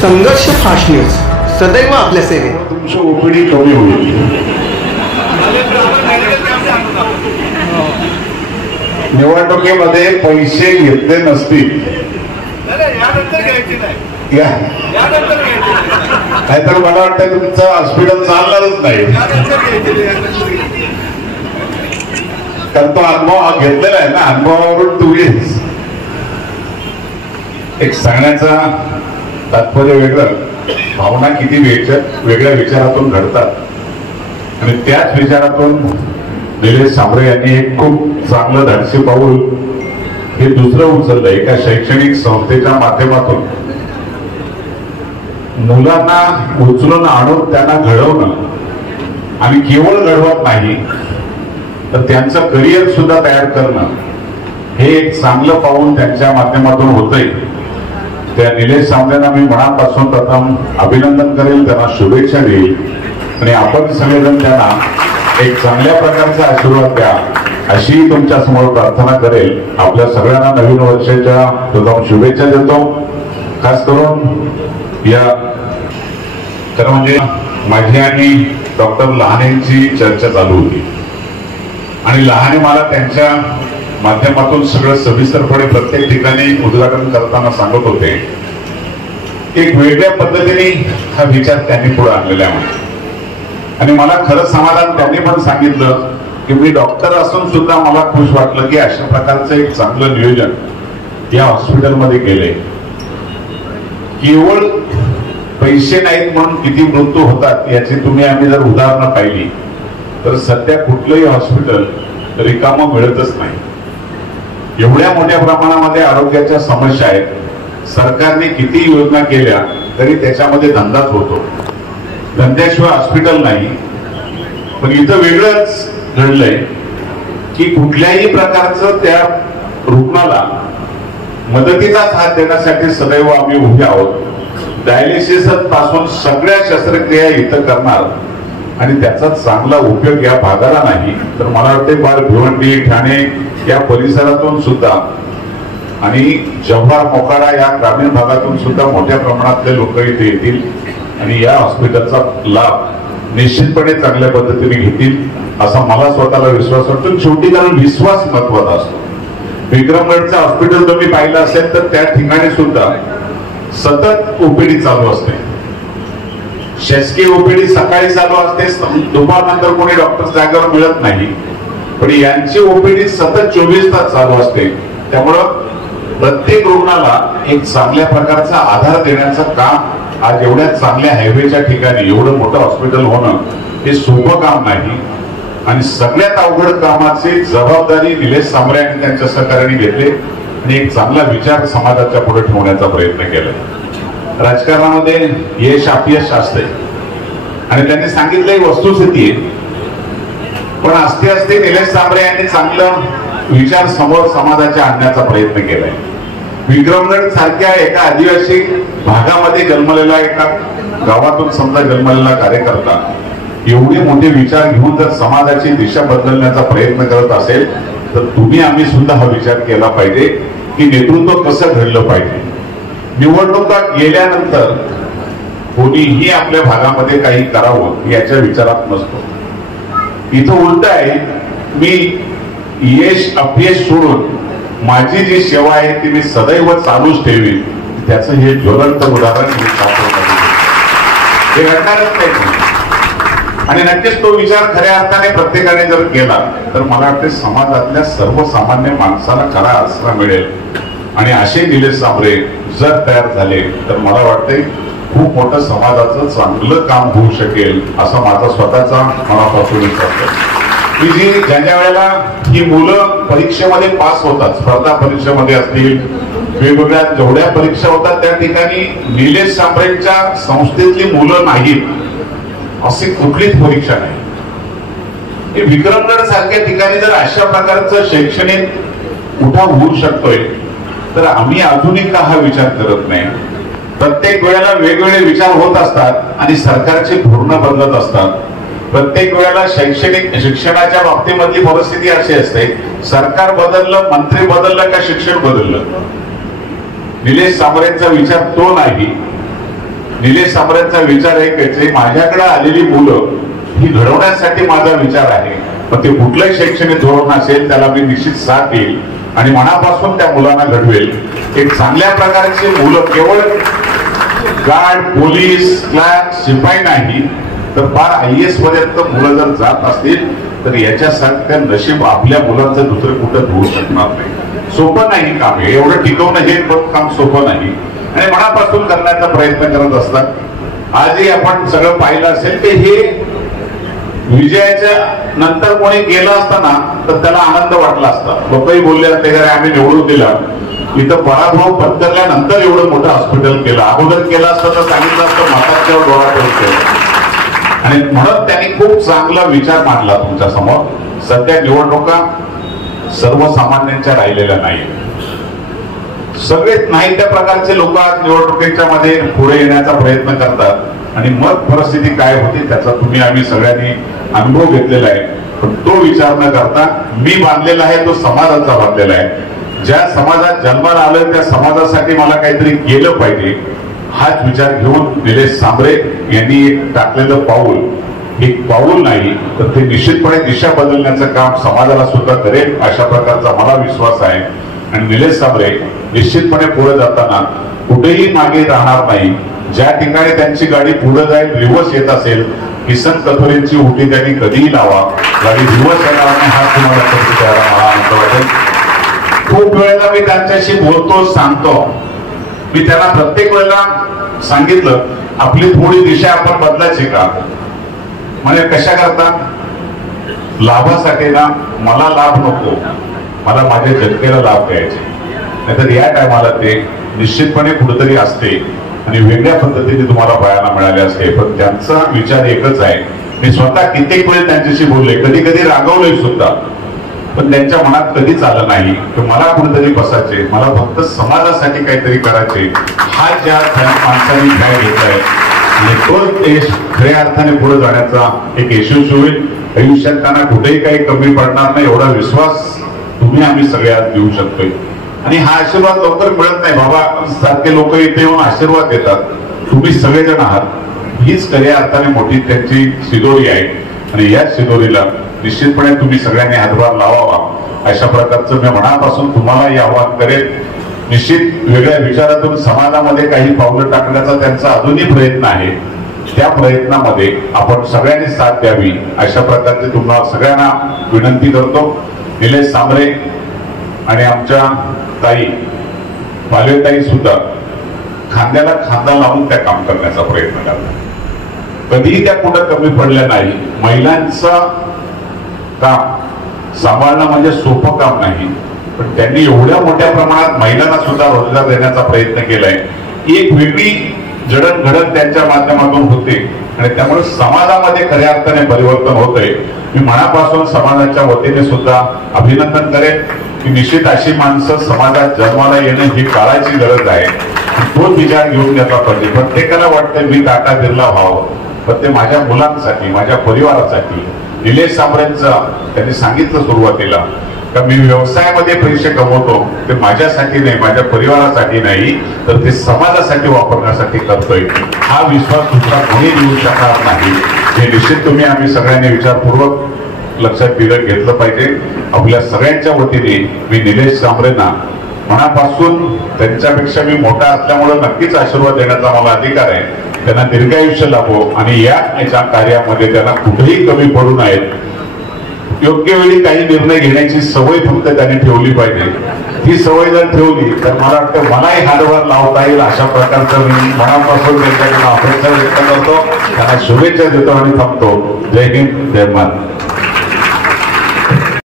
संघर्ष fast news सदैव आपल्या सेवेत. तुमची ओपीडी कमी होईल. निवडणुकीमध्ये पैसे घेतले नसतील नाहीतर मला वाटतं तुमचं हॉस्पिटल चालणारच नाही, कारण तो अनुभव घेतलेला आहे ना. अनुभवावरून तुम्ही एक सांगण्याचा तात्पर्य वेगळं, भावना किती वेगळ्या विचारातून घडतात आणि त्याच विचारातून निलेश सांबरे यांनी एक खूप चांगलं धाडसी पाऊल हे दुसरं उचललं. एका शैक्षणिक संस्थेच्या माध्यमातून मुलांना उचलून आणून त्यांना घडवणं आणि केवळ घडवत नाही तर त्यांचं करिअर सुद्धा तयार करणं हे एक चांगलं पाऊल त्यांच्या माध्यमातून होतंय. त्या निलेश सांबरेंना मी मनापासून प्रथम अभिनंदन करेल, त्यांना शुभेच्छा देईल आणि आपण सगळेजण त्यांना एक चांगल्या प्रकारचा आशीर्वाद द्या अशी तुमच्या समोर प्रार्थना करेल. आपल्या सगळ्यांना नवीन वर्षाच्या प्रथम शुभेच्छा देतो. खास करून या खरं म्हणजे माझी आणि डॉक्टर लहानेंची चर्चा चालू होती आणि लहाने मला त्यांच्या माध्यमातून सगळं सविस्तरपणे प्रत्येक ठिकाणी उद्घाटन करताना सांगत होते. एक वेगळ्या पद्धतीने हा विचार त्यांनी पुढे आणलेला आहे आणि मला खरं समाधान त्यांनी पण सांगितलं की मी डॉक्टर असून सुद्धा मला खुश वाटलं की अशा प्रकारचं एक चांगलं नियोजन या हॉस्पिटलमध्ये केलंय. केवळ पैसे नाहीत म्हणून किती मृत्यू होतात याची तुम्ही आम्ही जर उदाहरणं पाहिली तर सध्या कुठलंही हॉस्पिटल रिकामं मिळतच नाही. एवढ्या मोठ्या प्रमाणामध्ये आरोग्याच्या समस्या आहेत. सरकारने किती योजना केल्या तरी त्याच्यामध्ये धंदाच होतो, धंद्याशिवाय हॉस्पिटल नाही. पण इथं वेगळंच घडलंय की कुठल्याही प्रकारचं त्या रुग्णाला मदतीचाच हात देण्यासाठी सदैव आम्ही उभे आहोत. डायलिसिस पासून सगळ्या शस्त्रक्रिया इथं करणार आणि त्याचा चांगला उपयोग या भागाला नाही तर मला वाटते बाळ भिवंडी ठाणे या परिसरातून सुद्धा आणि जव्हार मोखाडा या ग्रामीण भागातून सुद्धा मोठ्या प्रमाणातले लोक इथे येतील आणि या हॉस्पिटलचा लाभ निश्चितपणे चांगल्या पद्धतीने घेतील असा मला स्वतःला विश्वास वाटतो. शेवटी कारण विश्वास महत्वाचा असतो. विक्रमगडचं हॉस्पिटल तुम्ही पाहिलं असेल तर त्या ठिकाणी सुद्धा सतत ओपीडी चालू असते. शासकीय ओपीडी सकाळी चालू असते, दुपारनंतर कोणी डॉक्टर जागेवर मिळत नाही, पण यांची ओपीडी सतत 24 तास चालू असते. त्यामुळं प्रत्येक रुग्णाला एक चांगल्या प्रकारचा आधार देण्याचं काम आज एवढ्या चांगल्या हायवेच्या ठिकाणी एवढं मोठं हॉस्पिटल होणं हे सोपं काम नाही आणि सगळ्यात अवघड कामाची जबाबदारी निलेश सांबरे यांनी त्यांच्या सहकार्याने घेतले आणि एक चांगला विचार समाजाच्या पुढे ठेवण्याचा प्रयत्न केला. राजकारणामध्ये यश अपयश असते आणि त्यांनी सांगितलं ही वस्तुस्थिती आहे, पण असते असते निलेश सांबरे यांनी चांगलं विचार समोर समाजाच्या आणण्याचा प्रयत्न केलाय. विक्रमगड सारख्या एका आदिवासी भागामध्ये जन्मलेला एका गावातून समजा जन्मलेला कार्यकर्ता एवढे मोठे विचार घेऊन जर समाजाची दिशा बदलण्याचा प्रयत्न करत असेल तर तुम्ही आम्ही सुद्धा हा विचार केला पाहिजे की नेतृत्व कसं घडलं पाहिजे. निवडणुका गेल्यानंतर कोणीही आपल्या भागामध्ये काही करावं याच्या विचारात नसतो. इथं उलट आहे, मी यश अपयश सोडून माझी जी सेवा आहे ती मी सदैव चालूच ठेवी. त्याचं हे ज्वलंत उदाहरण हे घडणारच नाही आणि नक्कीच तो विचार खऱ्या अर्थाने प्रत्येकाने जर केला तर मला वाटते समाजातल्या सर्वसामान्य माणसाला खरा आसरा मिळेल आणि असे निलेश सांबरे जर तयार झाले तर मला वाटते खूप मोठं समाजाचं चांगलं काम होऊ शकेल असा माझा स्वतःचा मनापासून विचार करतो. की ज्या वेळेला ही मुलं परीक्षेमध्ये पास होतात, स्पर्धा परीक्षेमध्ये असतील वेगवेगळ्या जेवढ्या परीक्षा होतात त्या ठिकाणी निलेश सांबरेंच्या संस्थेतली मुलं नाहीत अशी कुठलीच परीक्षा नाही. विक्रमगड सारख्या ठिकाणी जर अशा प्रकारचं शैक्षणिक उठाव होऊ शकतोय तर आम्ही अजूनही का हा विचार करत नाही. प्रत्येक वेळेला वेगवेगळे विचार होत असतात आणि सरकारची धोरणं बदलत असतात. प्रत्येक वेळेला शैक्षणिक शिक्षणाच्या बाबतीमधली परिस्थिती अशी असते, सरकार बदललं, मंत्री बदललं का शिक्षण बदललं. निलेश सांबरेंचा विचार तो नाही निलेश सांबरेंचा विचार एकच आहे, माझ्याकडे आलेली मुलं ही घडवण्यासाठी माझा विचार आहे. पण ते कुठलंही शैक्षणिक धोरण असेल त्याला मी निश्चित साथ देईल आणि मनापासून त्या मुलांना घडवेल. एक चांगल्या प्रकारची मुलं केवळ गार्ड, पोलीस, क्लर्क, शिपाई नाही तर फार IAS पर्यंत मुलं जर जात असतील तर याच्यासारखं नशीब आपल्या मुलांचं दुसरं कुठं होऊ शकणार नाही. सोपं नाही काम हे, एवढं टिकवणं हे पण काम सोपं नाही आणि मनापासून करण्याचा प्रयत्न करत असतात. आजही आपण सगळं पाहिलं असेल की हे विजयाच्या नंतर कोणी गेलं असताना तर त्याला आनंद वाटला असता. लोकही बोलले असते की आम्ही निवडून दिलं, इथं पराभव पत्करल्यानंतर एवढं मोठं हॉस्पिटल केलं, अगोदर केलं असतं तर सांगितलं असतं माताच्या डोळा केलं. आणि म्हणून त्यांनी खूप चांगला विचार मांडला तुमच्या समोर. सध्या निवडणुका सर्वसामान्यांच्या राहिलेल्या नाही, सगळेच नाही त्या प्रकारचे लोक आज निवडणुकीच्या मध्ये पुढे येण्याचा प्रयत्न करतात आणि मग परिस्थिती काय होती त्याचा तुम्ही आम्ही सगळ्यांनी अनुभव घेतलेला आहे. पण तो विचार न करता मी बांधलेला आहे तो समाजाचा बांधलेला आहे. ज्या समाजात जन्माला आलं त्या समाजासाठी मला काहीतरी केलं पाहिजे हाच विचार घेऊन निलेश सांबरे यांनी एक टाकलेलं पाऊल एक पाऊल नाही तर ते निश्चितपणे दिशा बदलण्याचं काम समाजाला सुद्धा करेल अशा प्रकारचा मला विश्वास आहे. आणि निलेश सांबरे निश्चितपणे पुढे जाताना कुठेही मागे राहणार नाही. ज्या ठिकाणी त्यांची गाडी पुढे जाईल, रिव्हर्स येत असेल, किसन कथोरेंची उठी त्यांनी कधीही लावा, गाडी रिव्हर्स येणार नाही हा तुम्हाला मला आनंद वाटेल. खूप वेळेला मी त्यांच्याशी बोलतो, सांगतो. मी त्यांना प्रत्येक वेळेला सांगितलं आपली थोडी दिशा आपण बदलायची का, म्हणजे कशा करता लाभासाठी ना, मला लाभ नको, मला माझ्या जनतेला लाभ द्यायचे. नाहीतर या टायमाला ते निश्चितपणे कुठेतरी असते आणि वेगळ्या पद्धतीने तुम्हाला पाहायला मिळाले असते. पण त्यांचा विचार एकच आहे. मी स्वतः कित्येक वेळ त्यांच्याशी बोलले, कधी कधी रागवले सुद्धा, पण त्यांच्या मनात कधीच आलं नाही की मला कुठेतरी बसायचे, मला फक्त समाजासाठी काहीतरी करायचे. हा ज्या माणसाने न्याय घेतलाय आणि तो देश खऱ्या अर्थाने पुढे जाण्याचा एक यशस्वी होईल. आयुष्यात त्यांना कुठेही काही कमी पडणार नाही एवढा विश्वास तुम्ही आम्ही सगळ्यात देऊ शकतोय. आणि हा आशीर्वाद लवकर मिळत नाही. बाबा सारखे लोक इथे येऊन आशीर्वाद देतात, तुम्ही सगळेजण आहात. हीच खऱ्या अर्थाने मोठी त्यांची शिदोरी आहे आणि या शिदोरीला निश्चितपणे तुम्ही सगळ्यांनी हातभार लावावा अशा प्रकारचं मी मनापासून तुम्हालाही आवाहन करेन. निश्चित वेगळ्या विचारातून समाजामध्ये काही पावलं टाकण्याचा त्यांचा अजूनही प्रयत्न आहे. त्या प्रयत्नामध्ये आपण सगळ्यांनी साथ द्यावी अशा प्रकारचे तुम्हाला सगळ्यांना विनंती करतो. निलेश सांबरे आणि आमच्या ताई पालवेताई सुद्धा खांद्याला खांदा लावून त्या काम करण्याचा प्रयत्न करतात. कधीही त्या कुठं कमी पडल्या नाही. महिलांचं काम सांभाळणं म्हणजे सोपं काम नाही, पण त्यांनी एवढ्या मोठ्या प्रमाणात महिलांना सुद्धा रोजगार देण्याचा प्रयत्न केलाय. एक वेगळी जडणघडण त्यांच्या माध्यमातून होते आणि त्यामुळे समाजामध्ये खऱ्या अर्थाने परिवर्तन होतंय. मी मनापासून समाजाच्या वतीने सुद्धा अभिनंदन करेन की निश्चित अशी माणसं समाजात जन्माला येणं ही काळाची गरज आहे. तोच विचार घेऊन घेतला पाहिजे. प्रत्येकाला वाटतं मी टाटा बिर्ला व्हावं, पण ते माझ्या मुलांसाठी, माझ्या परिवारासाठी. निलेश सांबरेंचं त्यांनी सांगितलं सुरुवातीला का मी व्यवसायामध्ये पैसे कमवतो ते माझ्यासाठी नाही, माझ्या परिवारासाठी नाही, तर ते समाजासाठी वापरण्यासाठी करतोय. हा विश्वास दुसरा कोणी देऊ शकणार नाही. हे निश्चित तुम्ही आम्ही सगळ्यांनी विचारपूर्वक लक्षात घेतलं पाहिजे. आपल्या सगळ्यांच्या वतीने मी निलेश सांबरेंना मनापासून, त्यांच्यापेक्षा मी मोठा असल्यामुळे नक्कीच आशीर्वाद देण्याचा मला अधिकार आहे. त्यांना दीर्घायुष्य लाभो आणि याच्या कार्यामध्ये त्यांना कुठेही कमी पडू नयेत. योग्य वेळी काही निर्णय घेण्याची सवय फक्त त्यांनी ठेवली पाहिजे. ती सवय जर ठेवली तर मला वाटतं मलाही हातभार लावता येईल अशा प्रकारचं मी मनापासून त्यांच्याकडे अपेक्षा व्यक्त करतो. त्यांना शुभेच्छा देतो आणि थांबतो. जय हिंद, जय महाराष्ट्र.